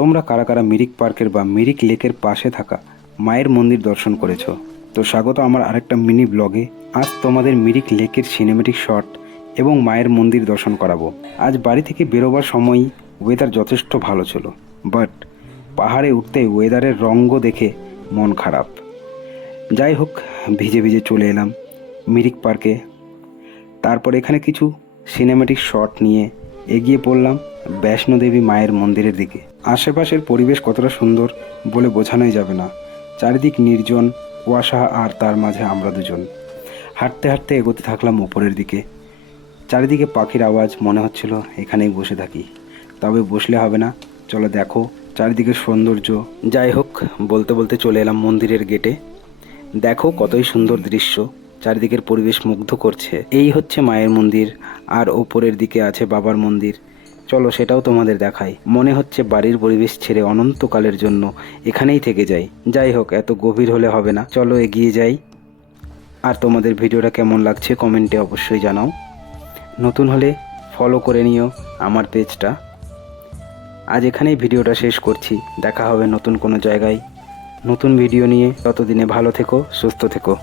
তোমরা কারা কারা মিরিক পার্কের বা মিরিক লেকের পাশে থাকা মায়ের মন্দির দর্শন করেছো? তো স্বাগত আমার আরেকটা মিনি ব্লগে। আজ তোমাদের মিরিক লেকের সিনেমেটিক শট এবং মায়ের মন্দির দর্শন করাবো। আজ বাড়ি থেকে বেরোবার সময় ওয়েদার যথেষ্ট ভালো ছিল, বাট পাহাড়ে উঠতে ওয়েদারের রঙ্গ দেখে মন খারাপ। যাই হোক, ভিজে ভিজে চলে এলাম মিরিক পার্কে। তারপর এখানে কিছু সিনেমেটিক শট নিয়ে এগিয়ে পড়লাম বৈষ্ণোদেবী মায়ের মন্দিরের দিকে। আশেপাশের পরিবেশ কতটা সুন্দর বলে বোঝানোই যাবে না। চারিদিক নির্জন, কুয়াশা, আর তার মাঝে আমরা দুজন হাঁটতে হাঁটতে এগোতে থাকলাম উপরের দিকে। চারিদিকে পাখির আওয়াজ, মনে হচ্ছিল এখানেই বসে থাকি। তবে বসলে হবে না, চলো দেখো চারিদিকের সৌন্দর্য। যাই হোক, বলতে বলতে চলে এলাম মন্দিরের গেটে। দেখো কতই সুন্দর দৃশ্য, চারিদিকের পরিবেশ মুগ্ধ করছে। এই হচ্ছে মায়ের মন্দির, আর ওপরের দিকে আছে বাবার মন্দির। চলো সেটাও তোমাদের দেখাই। মনে হচ্ছে বাড়ির পরিবেশ ছেড়ে অনন্তকালের জন্য এখানেই থেকে যাই। যাই হোক, এত গভীর হলে হবে না, চলো এগিয়ে যাই। আর তোমাদের ভিডিওটা কেমন লাগছে কমেন্টে অবশ্যই জানাও। নতুন হলে ফলো করে নিও আমার পেজটা। আজ এখানেই ভিডিওটা শেষ করছি। দেখা হবে নতুন কোনো জায়গায় নতুন ভিডিও নিয়ে। ততদিনে ভালো থেকো, সুস্থ থেকো।